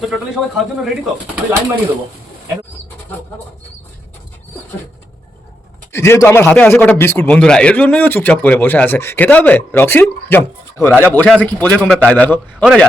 তো টোটালি সবাই খাওয়ার জন্য রেডি তো? আমি লাইন বানিয়ে দেবো। যেহেতু আমার হাতে আছে কটা বিস্কুট বন্ধুরা এর জন্যই ও চুপচাপ করে বসে আছে। খেতে হবে? রক্সি জাম ও রাজা বসে আছে কি বোঝে তোমরা তাই দেখো। ও রাজা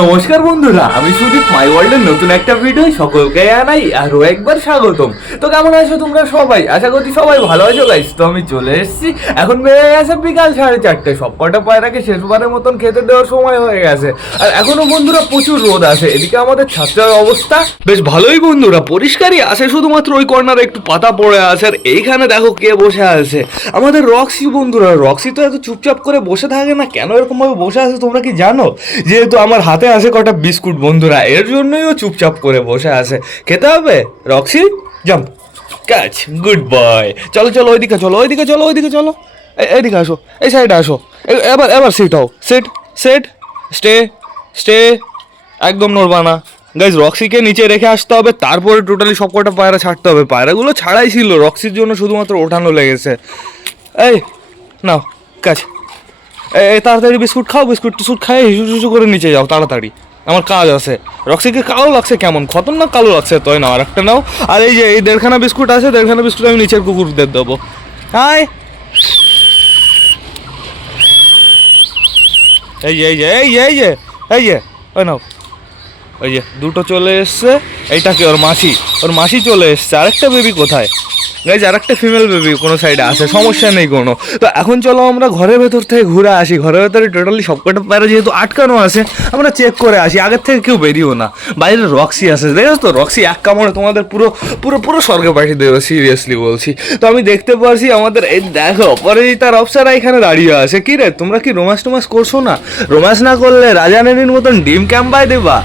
নমস্কার বন্ধুরা, আমি সুদীপ মাই ওয়ার্ল্ডের নতুন একটা ভিডিও সকলকে জানাই আরও একবার স্বাগতম। তো কেমন আছো তোমরা সবাই? আশা করছি সবাই ভালো আছো গাইস তো আমি চলে এসেছি। এখন বেড়ে গেছে বিকাল সাড়ে চারটে। সব কটা পায়রাকে শেষবারের মতন খেতে দেওয়ার সময় হয়ে গেছে। আর এখনও বন্ধুরা প্রচুর রোদ আছে। এদিকে আমাদের ছাত্রের অবস্থা বেশ ভালোই বন্ধুরা। পরিষ্কারই আছে, শুধুমাত্র ওই কর্নারে একটু পাতা পড়ে আছে। আর এইখানে দেখো কে বসে আছে। আমাদের রক্সি বন্ধুরা, রক্সি তো এত চুপচাপ করে বসে থাকে না? কেন এরকম ভাবে বসে আছে তোমরা কি জানো? যেহেতু আমার হাতে আছে কটা বিস্কুট, বন্ধুরা। এর জন্যই ও চুপচাপ করে বসে আছে। খেতে হবে? Roxy, jump. Catch, good boy. চলো চলো, ওইদিকে চলো ওইদিকে চলো ওইদিকে চলো। এ- এইদিকে আসো, এই সাইডে আসো। এবার এবার সিট হও। সেট সেট স্টে স্টে একদম নড়বা না। গাইজ রক্সিকে নিচে রেখে আসতে হবে। তারপরে টোটালি সব কটা পায়রা ছাড়তে হবে। পায়রাগুলো ছাড়াই ছিল। রক্সির জন্য শুধুমাত্র ওঠানো লেগেছে। এই, নাও এই তাড়াতাড়ি বিস্কুট খাও বিস্কুট টিস্কুট খাই হিসু হিসু করে নিচে যাও তাড়াতাড়ি আমার কাজ আছে রক্সিকে কালো লাগছে কেমন খতরনাক কালো লাগছে তাই নাও আর একটা নাও আর এই যে এই দেড়খানা বিস্কুট আছে দেড়খানা বিস্কুট আমি নিচের কুকুরদের দেবো হাই এই যে এই যে এই যে এই যে এই যে ওই নাও ওই যে দুটো চলে এসছে, এইটা কি ওর মাসি? ওর মাসি চলে এসছে, আরেকটা বেবি কোথায়? গাইজ আরেকটা ফিমেল বেবি কোনো সাইডে আছে, সমস্যা নেই কোনো। তো এখন চলো আমরা ঘরের ভেতর থেকে ঘুরে আসি। ঘরের ভেতরে টোটালি সবকটা প্যারা যেহেতু আটকানো আছে, আমরা চেক করে আসি, আগের থেকে কেউ বেরিয়েও না। বাইরে রক্সি আছে দেখো তো? রক্সি এক কামড়ে তোমাদের পুরো পুরো পুরো স্বর্গে পাঠিয়ে দেবে সিরিয়াসলি বলছি। তো আমি দেখতে পারছি আমাদের, এই দেখো, অপরাজিতার অফসারা এখানে দাঁড়িয়ে আছে। কি রে, তোমরা কি রোমান্স টোমান্স করছ না? রোমান্স না করলে রাজারানীর মতন ডিম ক্যাম্পায় দেবা?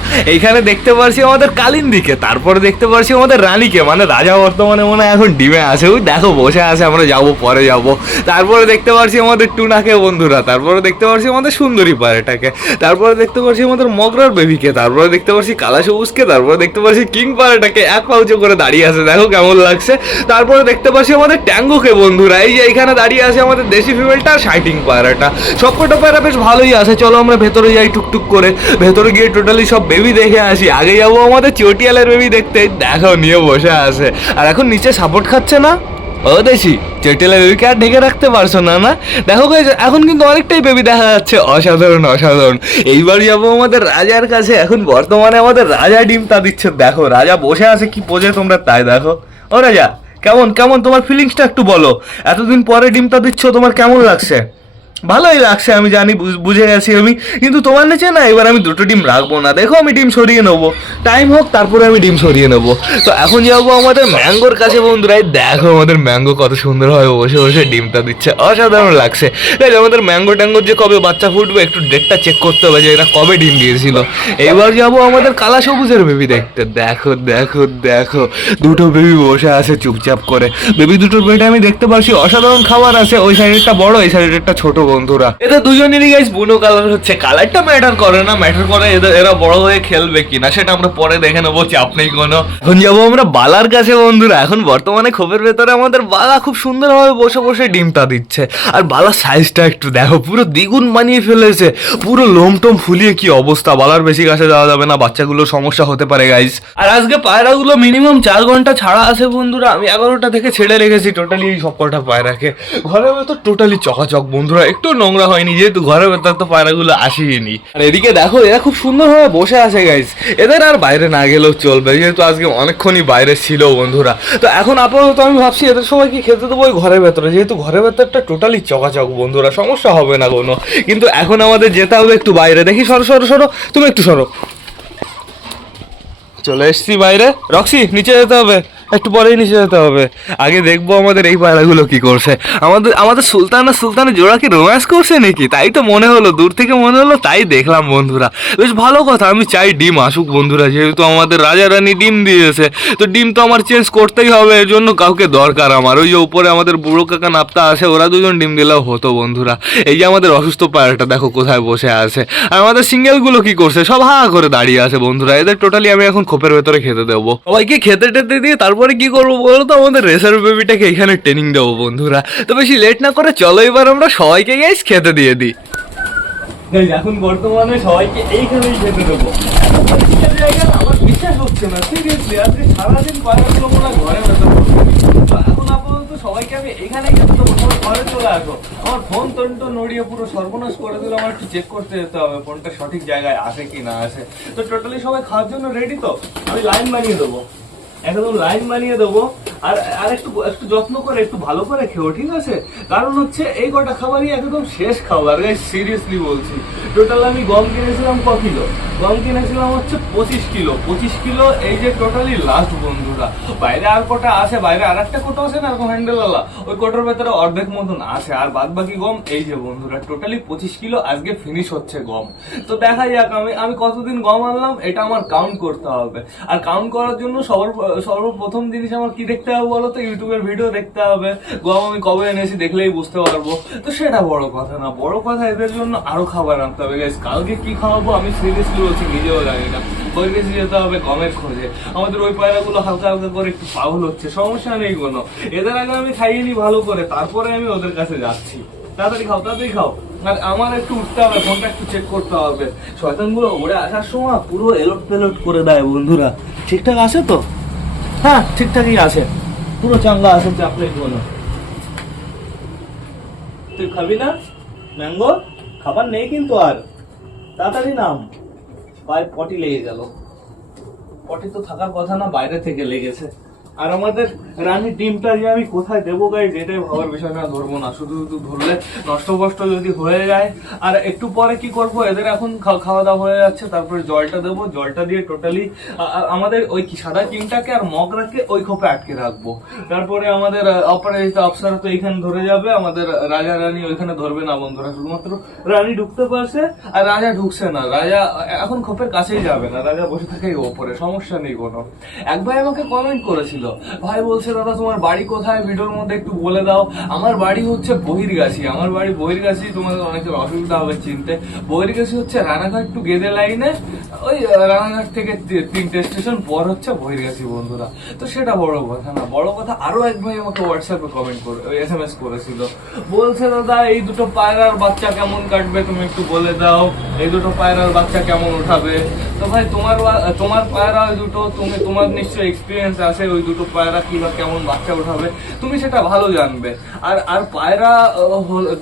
এইখানে দেখতে পারছি আমাদের কালিন্দিকে, তারপরে দেখতে পারছি আমাদের রানীকে মানে রাজা বর্তমানে মনে হয় এখন ডিমে আছে। ওই দেখো, বসে আছে, আমরা যাব, পরে যাব। তারপরে দেখতে পারছি আমাদের টুনাকে বন্ধুরা, তারপরে দেখতে পারছি আমাদের সুন্দরী পাড়াটাকে, তারপরে দেখতে পারছি আমাদের মগরার বেবিকে তারপরে দেখতে পারছি কালা সবুজকে তারপরে দেখতে পারছি কিং পাড়াটাকে, এক পাউচে করে দাঁড়িয়ে আছে, দেখো কেমন লাগছে। তারপরে দেখতে পারছি আমাদের ট্যাঙ্গোকে বন্ধুরা, এই যে এখানে দাঁড়িয়ে আছে আমাদের দেশি ফিমেলটা শাইটিং পায়রাটা সবকটা পায়রা বেশ ভালোই আছে, চলো আমরা ভেতরে যাই টুকটুক করে। ভেতরে গিয়ে টোটালি সব বেবি দেখে আসি, আগে যাব আমাদের চটিয়ালের বেবি দেখতে। দেখো, নিয়ে বসে আছে। আর এখন নিচে সাপোর্ট খাচ্ছে না? ও দেশি চটিয়ালের বেবিকে আর ঢেকে রাখতে পারছ না না? দেখো এখন কিন্তু অনেকটাই বেবি দেখা যাচ্ছে। অসাধারণ অসাধারণ। এইবার যাব আমাদের রাজার কাছে। এখন বর্তমানে আমাদের রাজা ডিম তা দিচ্ছে। দেখো, রাজা বসে আছে, কি বোঝে তোমরা তাই দেখো। ও রাজা, কেমন কেমন? তোমার ফিলিংসটা একটু বলো। এতদিন পরে ডিমটা দিচ্ছ, তোমার কেমন লাগছে? ভালোই লাগছে, আমি জানি, বুঝ- গেছি আমি। কিন্তু তোমার নিচে না, এবার আমি দুটো ডিম রাখব না। দেখো, আমি ডিম সরিয়ে নেব। টাইম হোক, তারপরে আমি ডিম সরিয়ে নেব। তো এখন যাব আমাদের ম্যাঙ্গোর কাছে, বন্ধুরা। দেখো, আমাদের ম্যাঙ্গো কত সুন্দর হয়। বসে বসে ডিমটা দিচ্ছে। অসাধারণ লাগছে। তাই আমাদের ম্যাঙ্গো ট্যাঙ্গোর যে কবে বাচ্চা ফুটবে, একটু ডেটটা চেক করতে হবে যে এরা কবে ডিম দিয়েছিল। এবার যাব আমাদের কালা সবুজের বেবি দেখতে। দেখো দেখো দেখো। দুটো বেবি বসে আছে চুপচাপ করে। বেবি দুটোর পেটে আমি দেখতে পাচ্ছি অসাধারণ খাবার আছে। ওই সাইডেরটা বড়, এই সাইডেরটা ছোট বন্ধুরা। এদের দুজনেরই গাইস বুনো কালার হচ্ছে। কালারটা ম্যাটার করে না ম্যাটার করে এদের এরা বড় হয়ে খেলবে কিনা সেটা আমরা পরে দেখে নেব চাপ নেই কোনো। এখন যাব আমরা বালার কাছে বন্ধুরা। এখন বর্তমানে খোপের ভেতরে আমাদের বালা খুব সুন্দরভাবে বসে বসে ডিমটা দিচ্ছে। আর বালার সাইজটা একটু দেখো পুরো দ্বিগুণ বানিয়ে ফেলেছে। পুরো লোম টোম ফুলিয়ে কি অবস্থা বালার বেশি কাছে যাওয়া যাবে না বাচ্চাগুলোর সমস্যা হতে পারে গাইস আর আজকে পায়রাগুলো মিনিমাম চার ঘণ্টা ছাড়া আছে বন্ধুরা। আমি এগারোটা থেকে ছেড়ে রেখেছি টোটালি এই সব কটা পায়রাকে। ঘরের ভেতর টোটালি চকাচক বন্ধুরা। একটু নোংরা হয়নি, যেহেতু ঘরের ভেতর তো পায়রাগুলো আসেনি আর এদিকে দেখো, এরা খুব সুন্দরভাবে বসে আছে গাইস এদের আর বাইরে না গেলেও চলবে, যেহেতু আজকে অনেকক্ষণই বাইরে ছিল বন্ধুরা। তো এখন আপাতত আমি ভাবছি এদের সবাইকে খেতে দেবো ওই ঘরের ভেতরে, যেহেতু ঘরের ভেতরটা টোটালি চকাচক বন্ধুরা, সমস্যা হবে না কোনো। কিন্তু এখন আমাদের যেতে হবে একটু বাইরে। দেখি, সরো সরো সরো, তুমি একটু সরো। চলে এসছি বাইরে। রক্সি, নিচে যেতে হবে। একটু পরেই নিচে যেতে হবে। আগে দেখব আমাদের এই পায়রাগুলো কি করছে। আমাদের আমাদের সুলতান আর সুলতানের জোড়া কি রোম্যান্স করছে নাকি? তাই তো মনে হলো দূর থেকে মনে হলো তাই দেখলাম বন্ধুরা। বেশ ভালো কথা আমি চাই ডিম আসুক বন্ধুরা যেহেতু আমাদের রাজা রানী ডিম দিয়েছে। তো ডিম তো আমার চেঞ্জ করতেই হবে এর জন্য কাউকে দরকার আমার। ওই যে উপরে আমাদের বুড়ো কাকা নাপ্তা আছে ওরা দুজন ডিম দিলেও হতো বন্ধুরা। এই যে আমাদের অসুস্থ পায়রাটা দেখো কোথায় বসে আছে। আর আমাদের সিঙ্গেলগুলো কি করছে? সব হা করে দাঁড়িয়ে আছে বন্ধুরা এদের টোটালি আমি এখন খোপের ভেতরে খেতে দেবো। সবাইকে খেতে টেতে দিয়ে তারপর তারপরে কি করব বলো তো? আমাদের রেসার বেবিটাকে এখানে ট্রেনিং দেবো বন্ধুরা। তো বেশি লেট না করে চলো এবার আমরা সবাইকে গাইস খেতে দিয়ে দিই। এখন বর্তমানে সবাইকে এইখানেই খেতে দেবো। আমার বিশ্বাস হচ্ছে না। সারাদিন এখন সবাইকে আমি ঘরে চলে আসো। আমার ফোন তন্ট নড়িয়ে পুরো সর্বনাশ করে আমার একটু চেক করতে যেতে হবে সঠিক জায়গায় আসে কি না আসে। তো টোটালি সবাই খাওয়ার জন্য রেডি তো? আমি লাইন বানিয়ে দেবো। একদম লাইন বানিয়ে দেবো। আর আর একটু একটু যত্ন করে, একটু ভালো করে খেও, ঠিক আছে? কারণ হচ্ছে এই কটা খাবারই একদম শেষ খাবার সিরিয়াসলি বলছি। টোটাল আমি গম কিনেছিলাম ক কিলো? গম কিনেছিলাম হচ্ছে পঁচিশ কিলো। পঁচিশ কিলো এই যে টোটালি লাস্ট বন্ধুরা। বাইরে আর কটা আছে? বাইরে আর একটা কোটো আছে না হ্যান্ডেলওয়ালা ওই কোটোর ভেতরে অর্ধেক মতন আছে। আর বাদ বাকি গম, এই যে বন্ধুরা টোটালি পঁচিশ কিলো আজকে ফিনিশ হচ্ছে গম। তো দেখা যাক, আমি আমি কতদিন গম আনলাম, এটা আমার কাউন্ট করতে হবে। আর কাউন্ট করার জন্য সবার সর্বপ্রথম জিনিস আমার কি দেখতে হবে বলো তো? ইউটিউবের ভিডিও দেখতে হবে। গম আমি কবে এনেছি দেখলেই বুঝতে পারব। তো সেটা বড় কথা না। বড় কথা এদের জন্য আরও খাবার আনতে হবে গাইস কালকে কি খাওয়াবো? আমি সিরিয়াসলি বলছি, নিজেও জানি না। ওই যেতে হবে গমের খোঁজে। আমাদের ওই পায়রাগুলো হালকা হালকা করে একটু পাগল হচ্ছে, সমস্যা নেই কোনো। এদের আগে আমি খাইয়ে নি ভালো করে, তারপরে আমি ওদের কাছে যাচ্ছি। তাড়াতাড়ি খাও তাড়াতাড়ি খাও। আর আমার একটু উঠতে হবে, ফোনটা একটু চেক করতে হবে। শয়তানগুলো উড়ে আসার সময় পুরো এলোট পেলোট করে দেয় বন্ধুরা। ঠিকঠাক আছে তো? হ্যাঁ ঠিকঠাকই আছে। পুরো চাঙ্গা আছে চাপ বলো তুই খাবি না? ম্যাঙ্গো? খাবার নেই কিন্তু আর। তাড়াতাড়ি নাম। পায়ে পটি লেগে গেল। পটি তো থাকার কথা না, বাইরে থেকে লেগেছে। আর আমাদের রানীর ডিমটা যে আমি কোথায় দেবো গাই যেটাই ভাবার বিষয়, না, ধরবো না। শুধু শুধু ধরলে নষ্ট কষ্ট যদি হয়ে যায়। আর একটু পরে কি করব? এদের এখন খাওয়া দাওয়া হয়ে যাচ্ছে, তারপরে জলটা দেবো। জলটা দিয়ে টোটালি আমাদের ওই কি সাদা ডিমটাকে আর মগরাকে ওই খোপে আটকে রাখব। তারপরে আমাদের অপারেট অফিসার তো এইখানে ধরে যাবে। আমাদের রাজা, রানী ওইখানে ধরবে না বন্ধুরা। শুধুমাত্র রানী ঢুকতে পারছে, আর রাজা ঢুকছে না। রাজা, এখন খোপের কাছেই যাবে না। রাজা বসে থাকে ওপরে, সমস্যা নেই কোনো। এক ভাই আমাকে কমেন্ট করেছিল ভাই বলছে, দাদা, তোমার বাড়ি কোথায়? ভিডিওর মধ্যে একটু বলে দাও। আমার বাড়ি হচ্ছে বহিরগাছি। আমার বাড়ি বহিরগাছি, তোমাদের অনেকের অসুবিধা হবে চিনতে। বহিরগাছি হচ্ছে রানাঘাট টু গেদে লাইনে ওই রানাঘাট থেকে তিনটে স্টেশন পর হচ্ছে বহিরগাছি বন্ধুরা। তো সেটা বড় কথা না। বড় কথা, আরও এক ভাই আমাকে হোয়াটসঅ্যাপে কমেন্ট করে এস এম এস করেছিল। বলছে, দাদা, এই দুটো পায়রার বাচ্চা কেমন কাটবে? তুমি একটু বলে দাও। এই দুটো পায়রার বাচ্চা কেমন উঠাবে? তো ভাই, তোমার তোমার পায়রা ওই দুটো, তুমি, তোমার নিশ্চয়ই এক্সপিরিয়েন্স আছে ওই দুটো পায়রা কি বা কেমন বাচ্চা উঠাবে, তুমি সেটা ভালো জানবে। আর আর পায়রা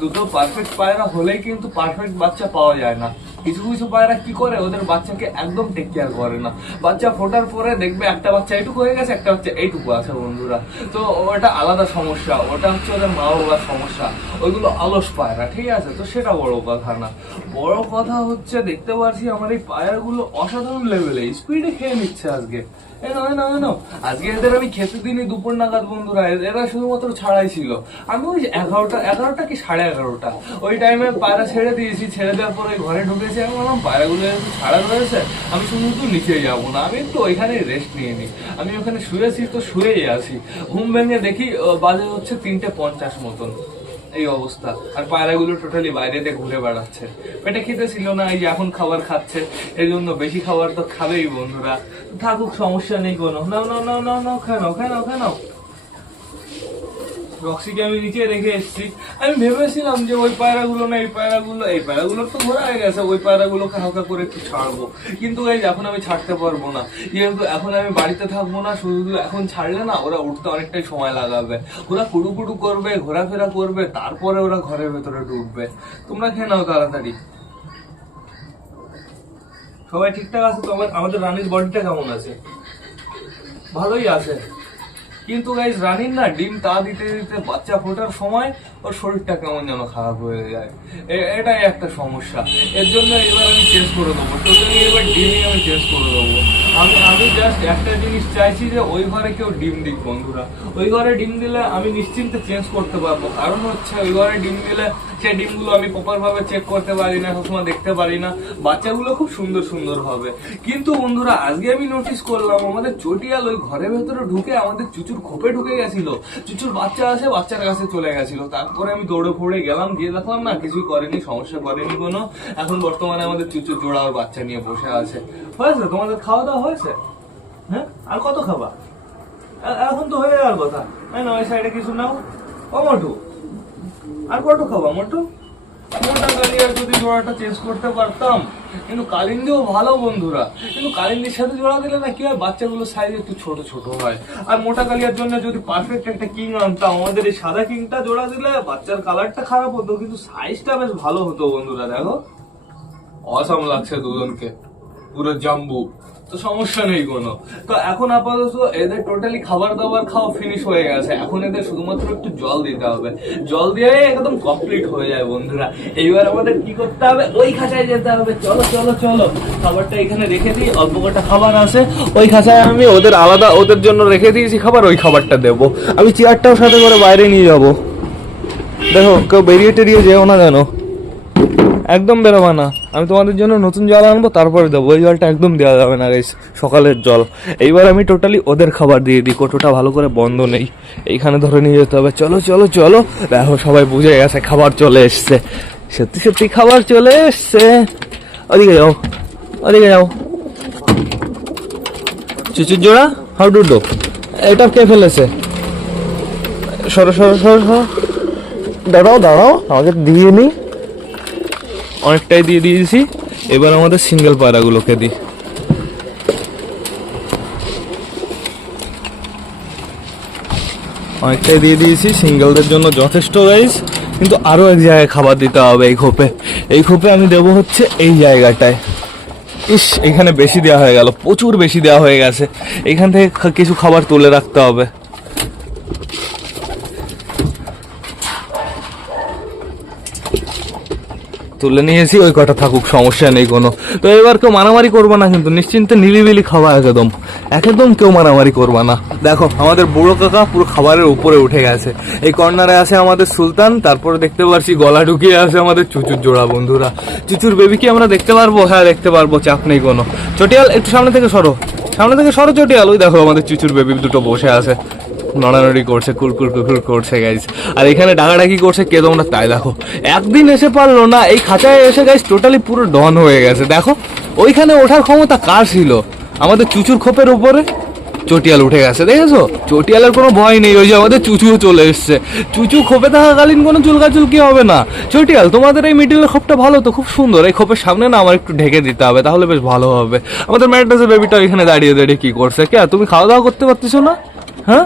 দুটো পারফেক্ট পায়রা হলেই কিন্তু পারফেক্ট বাচ্চা পাওয়া যায় না। কিছু কিছু পায়রা কি করে, ওদের বাচ্চাকে একদম টেক কেয়ার করে না। বাচ্চা ফোটার পরে দেখবে একটা বাচ্চা এইটুকু হয়ে গেছে, একটা বাচ্চা এইটুকু আছে বন্ধুরা। তো ওটা আলাদা সমস্যা, ওটা হচ্ছে ওদের মা বাবার সমস্যা। ওইগুলো আলস পায়রা, ঠিক আছে? তো সেটা বড় কথা না। বড় কথা হচ্ছে, দেখতে পাচ্ছি আমার এই পায়রাগুলো অসাধারণ লেভেলে স্পিডে খেয়ে নিচ্ছে আজকে। না না আমি খেতে দুপুর নাগাদ, বন্ধুরা। শুধুমাত্র ছাড়াই ছিল। আমি ওই এগারোটা এগারোটা কি সাড়ে এগারোটা? ওই টাইমে পায়রা ছেড়ে দিয়েছি, ছেড়ে দেওয়ার পরে ঘরে ঢুকেছি। আমি পায়রাগুলো ছাড়া রয়েছে? আমি শুধু নিচে যাব না, আমি একটু ওইখানে রেস্ট নিয়ে নিই আমি ওখানে শুয়েছি, তো শুয়েই আছি। ঘুম ভেঙে দেখি বাজে হচ্ছে তিনটে পঞ্চাশ মতন। এই অবস্থা। আর পায়রাগুলো টোটালি বাইরেতে ঘুরে বেড়াচ্ছে। পেটে খেতে ছিল না, এই যে এখন খাবার খাচ্ছে। এই জন্য বেশি খাবার তো খাবেই বন্ধুরা। থাকুক, সমস্যা নেই কোনো। নাও না না না না কেন খাও, নাও খাও, নাও রক্সিকে আমি নিচে রেখে এসেছি। আমি ভেবেছিলাম যে ওই পায়রাগুলো না, এই পায়রাগুলো, এই পায়রাগুলোর তো ঘোরা হয়ে গেছে, ওই পায়রাগুলোকে হালকা করে একটু ছাড়বো। কিন্তু এই এখন আমি ছাড়তে পারব না। যেহেতু এখন আমি বাড়িতে থাকব না, শুধু এখন ছাড়লে না ওরা উঠতে অনেকটাই সময় লাগাবে। ওরা কুড়ু করবে, ঘোরাফেরা করবে, তারপরে ওরা ঘরের ভেতরে ঢুকবে। তোমরা খেয়ে নাও তাড়াতাড়ি। সবাই ঠিকঠাক আছে? তো আমাদের রানীর বডিটা কেমন আছে? ভালোই আছে। কিন্তু গাইজ রানির না ডিম তা দিতে দিতে বাচ্চা ফোটার সময় ওর শরীরটা কেমন যেন খারাপ হয়ে যায়। এটাই একটা সমস্যা। এর জন্য এবার আমি চেঞ্জ করে দেবো। টোটালি এবার ডিমই আমি চেঞ্জ করে দেবো। আমি আমি জাস্ট একটা জিনিস চাইছি যে ওই ঘরে কেউ ডিম দিক বন্ধুরা। ওই ঘরে ডিম দিলে আমি নিশ্চিন্তে চেঞ্জ করতে পারব। কারণ হচ্ছে ওই ঘরে ডিম দিলে সেই ডিমগুলো আমি প্রপারভাবে চেক করতে পারি না, সবসময় দেখতে পারি না। বাচ্চাগুলো খুব সুন্দর সুন্দর হবে। কিন্তু বন্ধুরা, আজকে আমি নোটিস করলাম, আমাদের চটিয়াল ওই ঘরের ভেতরে ঢুকে আমাদের চুচুর খোপে ঢুকে গেছিল। চুচুর বাচ্চা আছে, বাচ্চার কাছে চলে গেছিল। তারপরে আমি দৌড়ে ফৌড়ে গেলাম, গিয়ে দেখলাম না কিছুই করেনি, সমস্যা করেনি কোনো। এখন বর্তমানে আমাদের চুচুর জোড়া বাচ্চা নিয়ে বসে আছে। হয়েছে? তোমাদের খাওয়া দাওয়া হয়েছে? হ্যাঁ? আর কত খাবা? এখন তো হয়ে যাওয়ার কথা। তাই না ওই সাইডে কিছু নাও। ও মোটু আর কত খাবা মোটু মোটা গাড়ি আর যদি জোড়াটা চেঞ্জ করতে পারতাম। কিন্তু কালিন্দিও ভালো বন্ধুরা। কিন্তু কালিন্দির সাথে জোড়া দিলে না কি হয়, বাচ্চাগুলো সাইজ একটু ছোট ছোট হয়। আর মোটা কালিয়ার জন্য যদি পারফেক্ট একটা কিং আনতাম, আমাদের এই সাদা কিংটা জোড়া দিলে বাচ্চার কালারটা খারাপ হতো, কিন্তু সাইজটা বেশ ভালো হতো বন্ধুরা, দেখো। অসম লাগছে দুজনকে। পুরো জাম্বু তো সমস্যা নেই কোনো। তো এখন আপাতত এদের টোটালি খাবার দাবার খাওয়া ফিনিশ হয়ে গেছে। এখন এদের শুধুমাত্র একটু জল দিতে হবে। জল দিয়ে একদম কমপ্লিট হয়ে যায় বন্ধুরা। এইবার আমাদের কি করতে হবে? ওই খাঁচায় যেতে হবে। চলো চলো চলো। খাবারটা এখানে রেখে দিই। অল্প কটা খাবার আছে। ওই খাঁচায় আমি ওদের আলাদা, ওদের জন্য রেখে দিয়েছি খাবার। ওই খাবারটা দেবো। আমি চেয়ারটাও সাথে করে বাইরে নিয়ে যাব। দেখো, কেউ বেরিয়ে টেরিয়ে যেও না জানো একদম বেরোবে না। আমি তোমাদের জন্য নতুন জল আনব, তারপরে দেবো। ওই জলটা একদম দেওয়া যাবে না গাইস সকালের জল। এইবার আমি টোটালি ওদের খাবার দিয়ে দিই। কোটোটা ভালো করে বন্ধ নেই। এইখানে ধরে নিয়ে যেতে হবে। চলো চলো চলো। দেখো, সবাই বুঝে গেছে, খাবার চলে এসছে। সত্যি সত্যি, খাবার চলে এসছে। ওদিকে যাও। ওদিকে যাও। চুচুর জোড়া হাউ ডু ডো এটা কে ফেলেছে? সরো সরো সরো সরো। দাঁড়াও দাঁড়াও। আমাকে দিয়ে নিই অনেকটাই দিয়ে দিয়েছি। এবার আমাদের সিঙ্গেল পায়রাগুলোকে দিই। অনেকটাই দিয়ে দিয়েছি, সিঙ্গেলদের জন্য যথেষ্ট গাইস কিন্তু আরও এক জায়গায় খাবার দিতে হবে এই খোপে। এই খোপে আমি দেবো হচ্ছে এই জায়গাটায়। ইস, এখানে বেশি দেওয়া হয়ে গেল, প্রচুর বেশি দেওয়া হয়ে গেছে। এখান থেকে কিছু খাবার তুলে রাখতে হবে। তুলে নিয়েছি, ওই কটা থাকুক, সমস্যা নেই কোনো। তো এবার কেউ মারামারি করবে না কিন্তু, নিশ্চিন্তে নিলিবিলি খাওয়া একদম একদম কেউ মারামারি করবে না। দেখো, আমাদের বুড়ো কাকা পুরো খাবারের উপরে উঠে গেছে। এই কর্নারে আছে আমাদের সুলতান, তারপরে দেখতে পারছি গলা ঢুকিয়ে আছে আমাদের চুচুর জোড়া বন্ধুরা। চুচুর বেবি কি আমরা দেখতে পারব? হ্যাঁ দেখতে পারব, চাপ নেই কোনো। চটিয়াল, একটু সামনে থেকে সরো। সামনে থেকে সরো, চটিয়াল। ওই দেখো, আমাদের চুচুর বেবি দুটো বসে আছে। নড়ানড়ি করছে কুরকুর কুরকুর করছে গাইজ আর এখানে ডাকাডাকি করছে কে তোমরা তাই দেখো। একদিন এসে পারল না, এই খাঁচায় এসে গাইজ টোটালি পুরো ডন হয়ে গেছে। দেখো, ওইখানে ওঠার ক্ষমতা কার ছিল? আমাদের চুচুর খোপের উপরে চটিয়াল উঠে গেছে, দেখেছ? চটিয়ালের কোনো ভয় নেই, ওই যে আমাদের চুচুও চলে এসছে। চুচু খোপে থাকাকালীন কোনো চুলকাচুলকি হবে না? চটিয়াল, তোমাদের এই মিডিলের খোপটা ভালো তো? খুব সুন্দর। এই খোপের সামনে না আমার একটু ঢেকে দিতে হবে, তাহলে বেশ ভালো হবে। আমাদের ম্যাড্রাসের বেবিটা এখানে দাঁড়িয়ে দাঁড়িয়ে কি করছে? কে? তুমি খাওয়া দাওয়া করতে পারতেছো না? হ্যাঁ?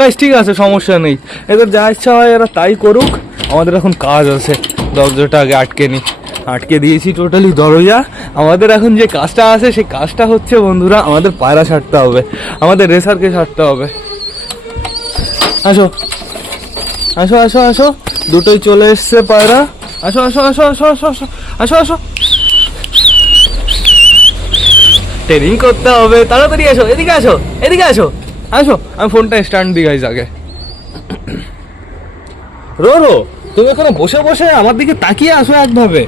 গাইস ঠিক আছে, সমস্যা নেই। এদের যা ইচ্ছা হয় এরা তাই করুক। আমাদের এখন কাজ আছে। দরজাটা আগে আটকে নি। আটকে দিয়েছি টোটালি দরজা। আমাদের এখন যে কাজটা আছে, সেই কাজটা হচ্ছে বন্ধুরা, আমাদের পায়রা ছাড়তে হবে। আমাদের রেসারকে ছাড়তে হবে। আসো। আসো আসো আসো। দুটোই চলে এসছে পায়রা। আসো আসো আসো আসো আসো আসো আসো আসো। ট্রেনিং করতে হবে। তাড়াতাড়ি আসো। এদিকে আসো। এদিকে আসো। আসো, আমি ফোনটা স্ট্যান্ড দিই গাইজ আগে। রো রো তুমি এখানে বসে বসে আমার দিকে তাকিয়ে আসো একভাবে।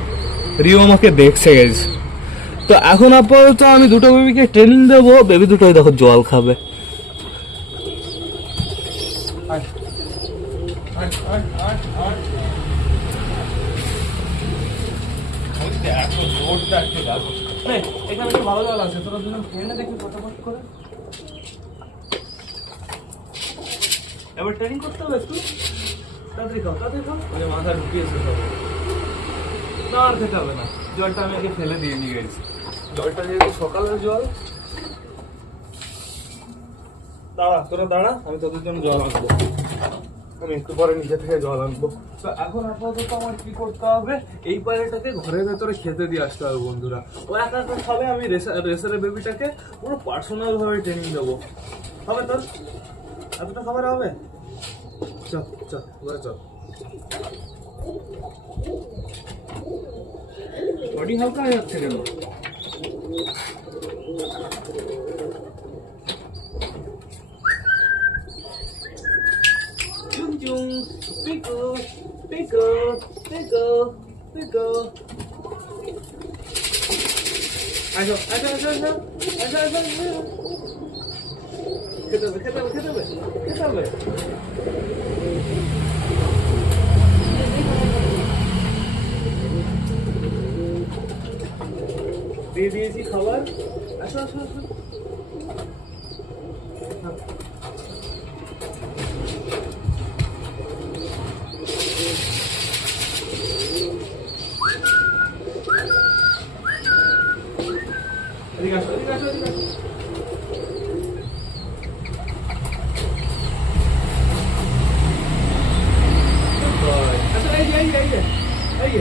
রিও আমাকে দেখছে গাইজ তো এখন আপাতত আমি দুটো বেবিকে ট্রেনিং দেবো, বেবি দুটোই দেখো জল খাবে। এখানে ভালো জল আছে? তোরা দুজন ট্রেনে দেখবি ফটাফট করে। এবার ট্রেনিং করতে হবে একটু। তাড়াতাড়ি খাও তাড়াতাড়ি খাও। মানে মাথা ঢুকিয়েছে সব না আর খেতে হবে না। জলটা আমি আগে ফেলে দিয়ে নিয়ে গেছি। জলটা যেহেতু সকালের জল দাঁড়া তোরা দাঁড়া আমি তোদের জন্য জল আনব। আমি একটু পরে নিজে থেকে জল আনব। তো এখন আপাতত আমার কি করতে হবে? এই পায়রাটাকে ঘরের ভেতরে খেতে দিয়ে আসতে হবে বন্ধুরা। ও একা একা খাবে আমি রেসারের বেবিটাকে পুরো পার্সোনাল ভাবে ট্রেনিং দেবো। হবে তোর? এতটা খাবার হবে চল চল ঘরে চল বডি হালকা হয়ে যাচ্ছে কেন Pickle, pickle, pickle, pickle. I go, I go, I go, I go, I go, I go. খেতে হবে খেতে হবে খেতে হবে খেতে হবে দিয়ে দিয়েছি খাবার আসো আসো আসো এদিকে আসো এদিকে আসো আচ্ছা এই যে এই যে এই যে এই যে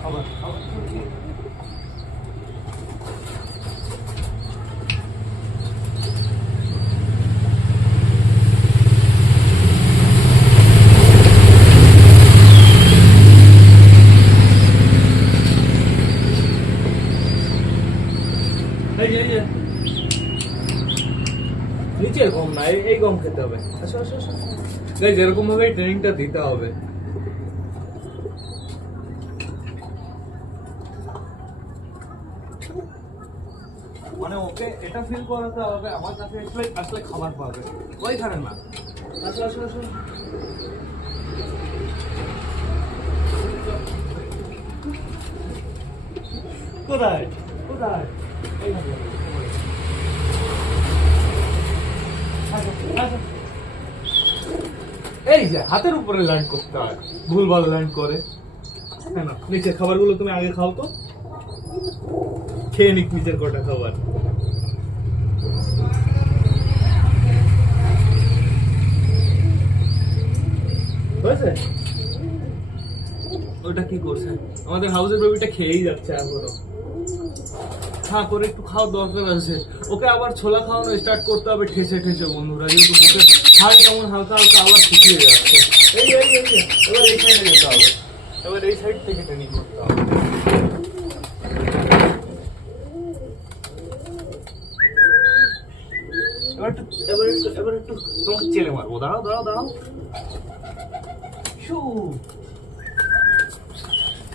আবার আবার এই যে, এই যে। নিচের গম না এই- এই গম খেতে হবে আসো আসো আসো গাইজ এরকম ভাবে ট্রেনিংটা দিতে হবে। মানে ওকে এটা ফিল করাতে হবে আমার কাছে আসলে আসলে খাবার পাবে ওইখানে না। আসো আসো আসো কোথায়? কোথায়? এইখানে। আসো, আসো। এই যে, হাতের উপরে ল্যান্ড করতে হয়। ভুলভাল ল্যান্ড করে। হ্যাঁ না, নিচের খাবারগুলো তুমি আগে খাও তো। খেয়ে নিক নিচের কটা খাবার। হয়েছে? ওটা কি করছে? আমাদের হাউসের বেবিটা খেয়েই যাচ্ছে এখনও। হ্যাঁ করে একটু খাওয়ার দরকার আছে। ওকে আবার ছোলা খাওয়ানো স্টার্ট করতে হবে, ঠেসে ঠেসে, বন্ধুরা। যেহেতু হাল কেমন হালকা হালকা আবার শুকিয়ে যাচ্ছে এই এই এই এবার এই সাইডে যেতে হবে এবার এই সাইড থেকে ট্রেনিং করতে হবে এবার একটু এবার একটু এবার মারবো দাঁড়াও দাঁড়াও দাঁড়াও শু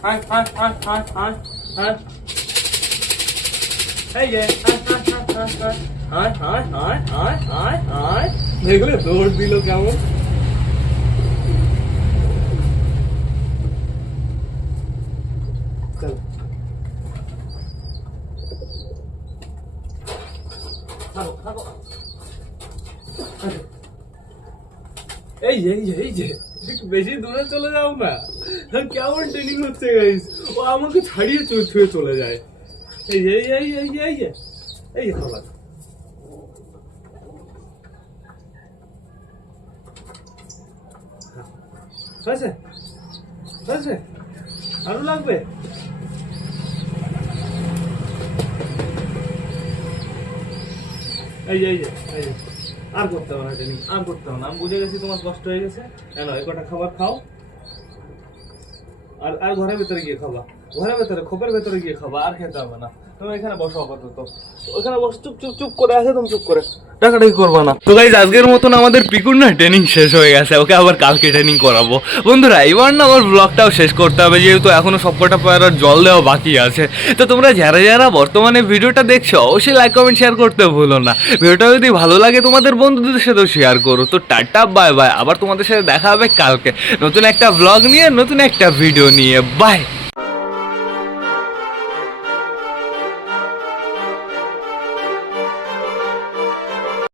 high high high high high হাই এই যে হাই হাই হাই হাই হাই হাই দেখলে দৌড় দিল কেমন এই যে এই যে এই বেশি দূরে চলে যাও না কেমন ট্রেনিং হচ্ছে গাইস ও আমাকে ছাড়িয়ে ছুঁয়ে চলে যায় এই যে এই এই এই এই যে এই যে খাবার হয়েছে? হয়েছে? আরও লাগবে? এই যে এই যে এই যে। আর করতে হবে না, এটা নিয়ে। আর করতে হবে না। আমি বুঝে গেছি তোমার কষ্ট হয়ে গেছে। কেন এই কটা খাবার খাও। আর আর ঘরের ভিতরে গিয়ে খাবা। ঘরের ভেতরে, খোপের ভেতরে গিয়ে খাবা, আর খেতে হবে না। ওখানে বস চুপ চুপ চুপ করে চুপ করে। না। তো আজকের মতন আমাদের না ট্রেনিং শেষ হয়ে গেছে, ওকে আবার কালকে ট্রেনিং করাবো। বন্ধুরা এবার না আমার ব্লগটাও শেষ করতে হবে, যেহেতু সবকটা জল দেওয়া বাকি আছে। তো তোমরা যারা যারা বর্তমানে ভিডিওটা দেখছ, অবশ্যই লাইক কমেন্ট শেয়ার করতে ভুলো না। ভিডিওটা যদি ভালো লাগে তোমাদের বন্ধুদের সাথেও শেয়ার করো। তো টাটা বাই বাই আবার তোমাদের সাথে দেখা হবে কালকে। নতুন একটা ব্লগ নিয়ে, নতুন একটা ভিডিও নিয়ে। বাই